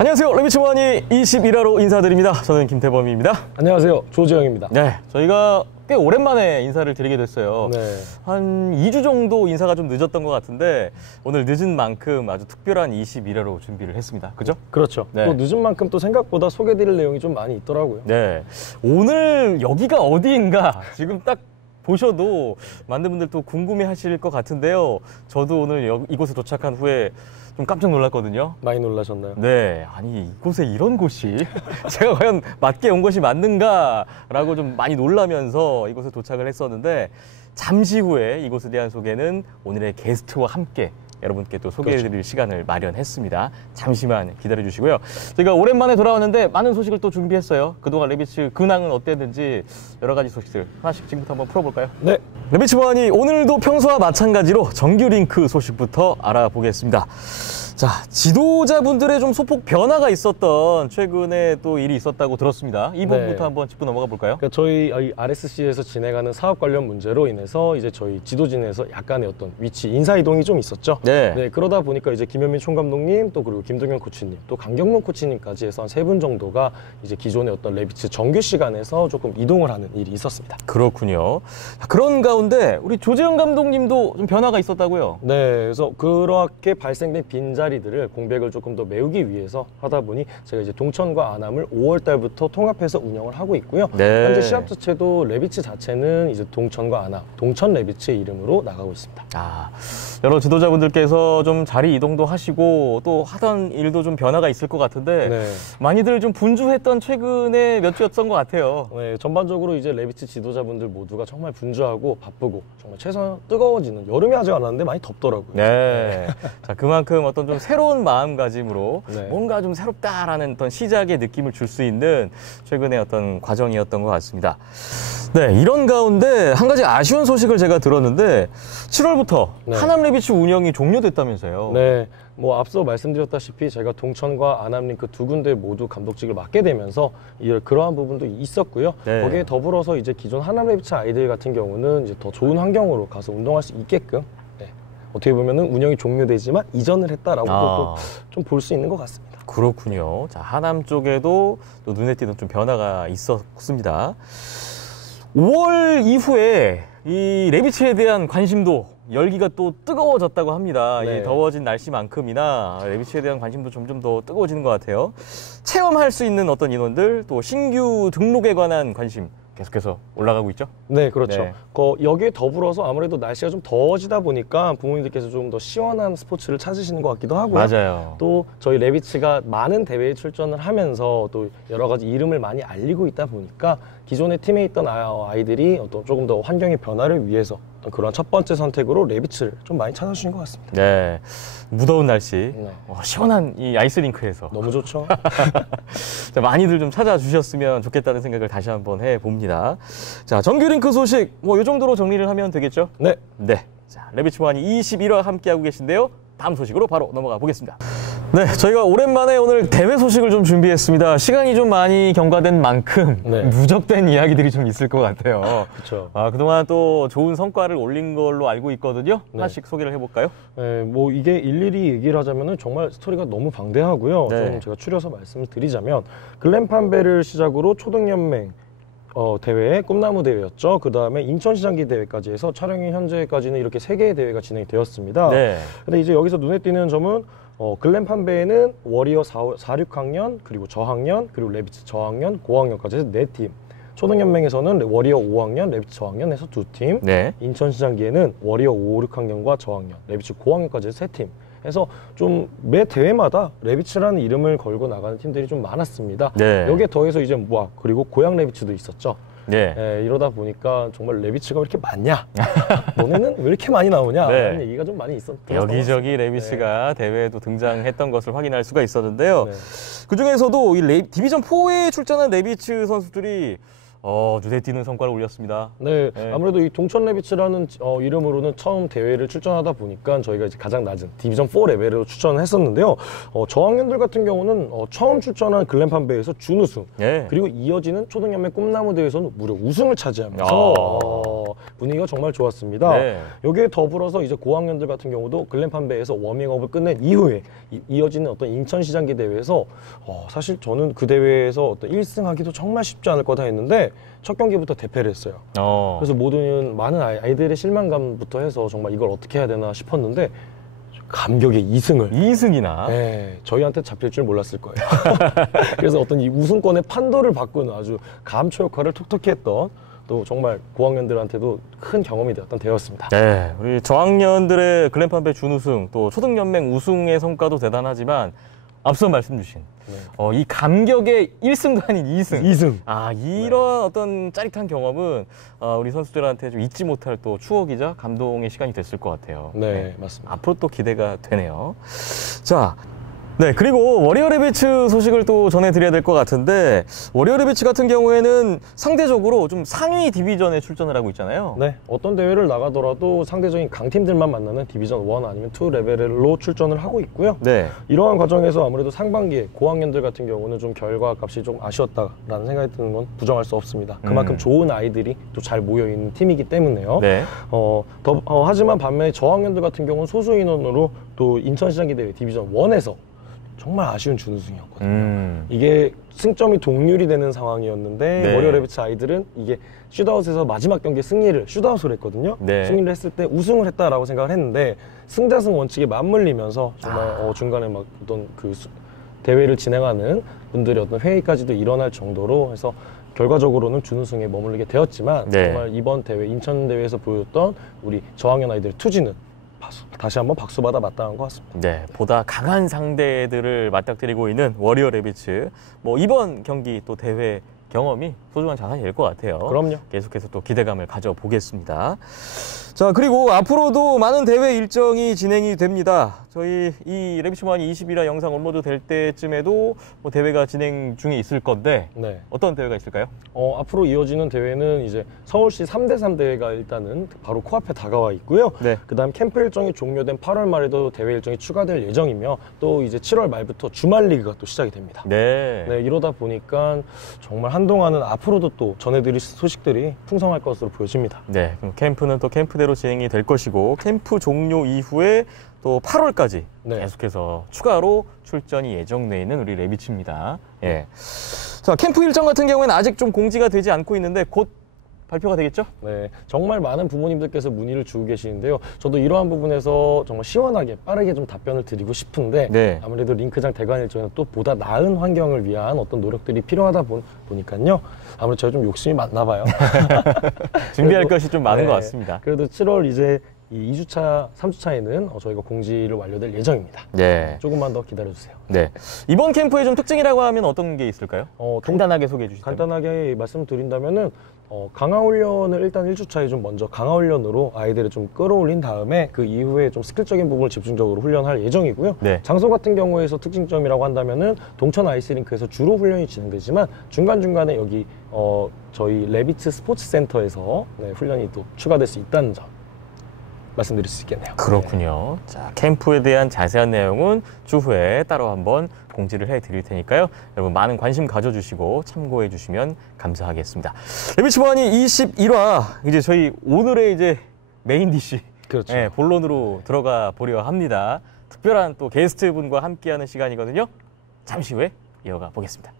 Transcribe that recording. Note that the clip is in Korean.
안녕하세요. 레비치 모하니 21화로 인사드립니다. 저는 김태범입니다. 안녕하세요. 조재영입니다. 네, 저희가 꽤 오랜만에 인사를 드리게 됐어요. 네. 한 2주 정도 인사가 좀 늦었던 것 같은데 오늘 늦은 만큼 아주 특별한 21화로 준비를 했습니다. 그죠? 그렇죠. 네. 또 늦은 만큼 또 생각보다 소개드릴 내용이 좀 많이 있더라고요. 네, 오늘 여기가 어디인가 지금 딱 보셔도 많은 분들 또 궁금해 하실 것 같은데요. 저도 오늘 이곳에 도착한 후에 좀 깜짝 놀랐거든요. 많이 놀라셨나요? 네, 아니 이곳에 이런 곳이 제가 과연 맞게 온 것이 맞는가라고 좀 많이 놀라면서 이곳에 도착을 했었는데 잠시 후에 이곳에 대한 소개는 오늘의 게스트와 함께 여러분께 또 소개해드릴 그렇죠. 시간을 마련했습니다. 잠시만 기다려주시고요. 제가 오랜만에 돌아왔는데 많은 소식을 또 준비했어요. 그동안 레비치 근황은 어땠는지 여러 가지 소식들 하나씩 지금부터 한번 풀어볼까요? 네. 레비치 모하니 오늘도 평소와 마찬가지로 정규 링크 소식부터 알아보겠습니다. 자, 지도자분들의 좀 소폭 변화가 있었던 최근에 또 일이 있었다고 들었습니다. 이 부분부터 네. 한번 짚고 넘어가 볼까요? 그러니까 저희 RSC에서 진행하는 사업 관련 문제로 인해서 이제 저희 지도진에서 약간의 어떤 위치 인사 이동이 좀 있었죠. 네. 그러다 보니까 이제 김현민 총감독님 또 그리고 김동현 코치님 또 강경문 코치님까지 해서 한 3분 정도가 이제 기존의 어떤 레비치 정규 시간에서 조금 이동을 하는 일이 있었습니다. 그렇군요. 그런 가운데 우리 조재영 감독님도 좀 변화가 있었다고요? 네, 그래서 그렇게 발생된 빈자리들을 공백을 조금 더 메우기 위해서 하다 보니 제가 이제 동천과 안암을 5월 달부터 통합해서 운영을 하고 있고요. 네. 현재 시합 자체도 레비치 자체는 이제 동천과 안암, 동천 레비치의 이름으로 나가고 있습니다. 아, 여러 지도자분들께서 좀 자리 이동도 하시고 또 하던 일도 좀 변화가 있을 것 같은데 네. 많이들 좀 분주했던 최근에 몇 주였던 것 같아요. 네, 전반적으로 이제 레비치 지도자분들 모두가 정말 분주하고 바쁘고 정말 최선 뜨거워지는 여름이 아직 안 왔는데 많이 덥더라고요. 네. 자, 그만큼 어떤 좀 새로운 마음가짐으로 네. 뭔가 좀 새롭다라는 어떤 시작의 느낌을 줄 수 있는 최근의 어떤 과정이었던 것 같습니다. 네, 이런 가운데 한 가지 아쉬운 소식을 제가 들었는데 7월부터 네. 하남 레비치 운영이 종료됐다면서요. 네, 뭐 앞서 말씀드렸다시피 제가 동천과 안암링크 두 군데 모두 감독직을 맡게 되면서 그러한 부분도 있었고요. 네. 거기에 더불어서 이제 기존 하남 레비치 아이들 같은 경우는 이제 더 좋은 환경으로 가서 운동할 수 있게끔 어떻게 보면은 운영이 종료되지만 이전을 했다라고 또 좀 볼 수 있는 것 같습니다. 그렇군요. 자, 하남 쪽에도 또 눈에 띄는 좀 변화가 있었습니다. 5월 이후에 이 레비치에 대한 관심도 열기가 또 뜨거워졌다고 합니다. 네. 이 더워진 날씨만큼이나 레비치에 대한 관심도 점점 더 뜨거워지는 것 같아요. 체험할 수 있는 어떤 인원들, 또 신규 등록에 관한 관심 계속해서 올라가고 있죠? 네, 그렇죠. 네. 여기에 더불어서 아무래도 날씨가 좀 더워지다 보니까 부모님들께서 좀 더 시원한 스포츠를 찾으시는 것 같기도 하고요. 맞아요. 또 저희 레비치가 많은 대회에 출전을 하면서 또 여러 가지 이름을 많이 알리고 있다 보니까 기존의 팀에 있던 아이들이 어떤 조금 더 환경의 변화를 위해서 그런 첫 번째 선택으로 레비치를 좀 많이 찾아주신 것 같습니다. 네. 무더운 날씨, 네. 시원한 이 아이스링크에서 너무 좋죠. 자, 많이들 좀 찾아주셨으면 좋겠다는 생각을 다시 한번 해봅니다. 자, 정규 링크 소식, 이 정도로 정리를 하면 되겠죠? 네. 네. 자, 레비치 모하니 21화 함께하고 계신데요. 다음 소식으로 바로 넘어가 보겠습니다. 네, 저희가 오랜만에 오늘 대회 소식을 좀 준비했습니다. 시간이 좀 많이 경과된 만큼 네. 누적된 이야기들이 좀 있을 것 같아요. 그렇죠. 그동안 또 좋은 성과를 올린 걸로 알고 있거든요. 네. 하나씩 소개를 해볼까요? 네, 뭐 이게 일일이 얘기를 하자면은 정말 스토리가 너무 방대하고요. 네. 좀 제가 추려서 말씀을 드리자면 글램판벨을 시작으로 초등연맹 대회의 꿈나무 대회였죠. 그 다음에 인천시장기 대회까지 해서 촬영이 현재까지는 이렇게 3개의 대회가 진행이 되었습니다. 네. 근데 이제 여기서 눈에 띄는 점은 글램판배에는 워리어 4, 6학년, 그리고 저학년, 그리고 레비치 저학년, 고학년까지 해서 4팀. 초등연맹에서는 워리어 5학년, 레비치 저학년 해서 2팀. 네. 인천시장기에는 워리어 5, 6학년과 저학년, 레비치 고학년까지 해서 3팀. 해서 좀 매 대회마다 레비치라는 이름을 걸고 나가는 팀들이 좀 많았습니다. 네. 여기에 더해서 이제 그리고 고양 레비치도 있었죠. 네. 이러다 보니까 정말 레비치가 왜 이렇게 많냐? 너네는 왜 이렇게 많이 나오냐? 네. 라는 얘기가 좀 많이 있었던 여기저기 레비치가 대회에도 등장했던 것을 확인할 수가 있었는데요. 네. 그중에서도 이 디비전 4에 출전한 레비치 선수들이 눈에 띄는 성과를 올렸습니다. 네, 네. 아무래도 이 동천 레비치라는 이름으로는 처음 대회를 출전하다 보니까 저희가 이제 가장 낮은 디비전 4 레벨으로 출전을 했었는데요. 저학년들 같은 경우는 처음 출전한 글램판배에서 준우승, 네. 그리고 이어지는 초등연맹 꿈나무 대회에서는 무려 우승을 차지하면서 분위기가 정말 좋았습니다. 네. 여기에 더불어서 이제 고학년들 같은 경우도 글램팜베이에서 워밍업을 끝낸 이후에 이어지는 어떤 인천시장기 대회에서 사실 저는 그 대회에서 어떤 1승하기도 정말 쉽지 않을 거다 했는데 첫 경기부터 대패를 했어요. 그래서 많은 아이들의 실망감부터 해서 정말 이걸 어떻게 해야 되나 싶었는데 감격의 2승이나? 네, 저희한테 잡힐 줄 몰랐을 거예요. 그래서 어떤 이 우승권의 판도를 바꾸는 아주 감초 역할을 톡톡히 했던 또 정말 고학년들한테도 큰 경험이 되었던 대회였습니다. 네, 우리 저학년들의 글램팜베 준우승, 또 초등연맹 우승의 성과도 대단하지만 앞서 말씀 주신 이 감격의 1승도 아닌 2승. 이런 어떤 짜릿한 경험은 우리 선수들한테 좀 잊지 못할 또 추억이자 감동의 시간이 됐을 것 같아요. 네, 맞습니다. 앞으로 또 기대가 되네요. 자, 네, 그리고 워리어 레비츠 소식을 또 전해드려야 될 것 같은데, 워리어 레비츠 같은 경우에는 상대적으로 좀 상위 디비전에 출전을 하고 있잖아요. 네, 어떤 대회를 나가더라도 상대적인 강팀들만 만나는 디비전 1 아니면 2 레벨로 출전을 하고 있고요. 네. 이러한 과정에서 아무래도 상반기에 고학년들 같은 경우는 좀 결과값이 좀 아쉬웠다라는 생각이 드는 건 부정할 수 없습니다. 그만큼 좋은 아이들이 또 잘 모여있는 팀이기 때문에요. 네. 하지만 반면에 저학년들 같은 경우는 소수 인원으로 또 인천시장기 대회 디비전 1에서 정말 아쉬운 준우승이었거든요. 이게 승점이 동률이 되는 상황이었는데 네. 워리어 레비츠 아이들은 이게 슛아웃에서 마지막 경기 승리를 슛아웃을 했거든요. 네. 승리를 했을 때 우승을 했다라고 생각을 했는데 승자승 원칙에 맞물리면서 정말 중간에 막 어떤 그 대회를 진행하는 분들의 어떤 회의까지도 일어날 정도로 해서 결과적으로는 준우승에 머무르게 되었지만 네. 정말 이번 대회 인천 대회에서 보였던 우리 저학년 아이들의 투지는 다시 한번 박수받아 마땅한 것 같습니다. 네, 보다 강한 상대들을 맞닥뜨리고 있는 워리어 레비츠. 이번 경기 또 대회 경험이 소중한 자산이 될 것 같아요. 그럼요. 계속해서 또 기대감을 가져보겠습니다. 자, 그리고 앞으로도 많은 대회 일정이 진행이 됩니다. 저희 이 레비츠만이 20일화 영상 업로드 될 때쯤에도 대회가 진행 중에 있을 건데 네. 어떤 대회가 있을까요? 앞으로 이어지는 대회는 이제 서울시 3대3 대회가 일단은 바로 코앞에 다가와 있고요. 네. 그다음 캠프 일정이 종료된 8월 말에도 대회 일정이 추가될 예정이며 또 이제 7월 말부터 주말 리그가 또 시작이 됩니다. 네. 네, 이러다 보니까 정말 한동안은 앞으로도 또 전해드릴 소식들이 풍성할 것으로 보여집니다. 네, 그럼 캠프는 또 캠프대로 진행이 될 것이고 캠프 종료 이후에 또 8월까지 네. 계속해서 추가로 출전이 예정돼 있는 우리 레비츠입니다. 예. 자, 캠프 일정 같은 경우에는 아직 좀 공지가 되지 않고 있는데 곧 발표가 되겠죠? 네, 정말 많은 부모님들께서 문의를 주고 계시는데요. 저도 이러한 부분에서 정말 시원하게 빠르게 좀 답변을 드리고 싶은데 네. 아무래도 링크장 대관 일정에는 또 보다 나은 환경을 위한 어떤 노력들이 필요하다 보니까요. 아무래도 제가 좀 욕심이 많나 봐요. 준비할 것이 좀 많은 네, 것 같습니다. 그래도 7월 이제 이 2주차, 3주차에는 저희가 공지를 완료될 예정입니다. 네. 조금만 더 기다려주세요. 네. 이번 캠프의 좀 특징이라고 하면 어떤 게 있을까요? 간단하게 소개해 주시죠. 간단하게 말씀드린다면은 강화훈련을 일단 1주차에 좀 먼저 강화훈련으로 아이들을 좀 끌어올린 다음에 그 이후에 좀 스킬적인 부분을 집중적으로 훈련할 예정이고요. 네. 장소 같은 경우에서 특징점이라고 한다면은 동천 아이스링크에서 주로 훈련이 진행되지만 중간중간에 여기 저희 레비츠 스포츠센터에서 훈련이 또 추가될 수 있다는 점 말씀드릴 수 있겠네요. 그렇군요. 네. 자, 캠프에 대한 자세한 내용은 추후에 따로 한번 공지를 해드릴 테니까요. 여러분 많은 관심 가져주시고 참고해 주시면 감사하겠습니다. 레비츠만이 21화 이제 저희 오늘의 이제 메인 디시 그렇죠. 네, 본론으로 들어가 보려 합니다. 특별한 또 게스트 분과 함께하는 시간이거든요. 잠시 후에 이어가 보겠습니다.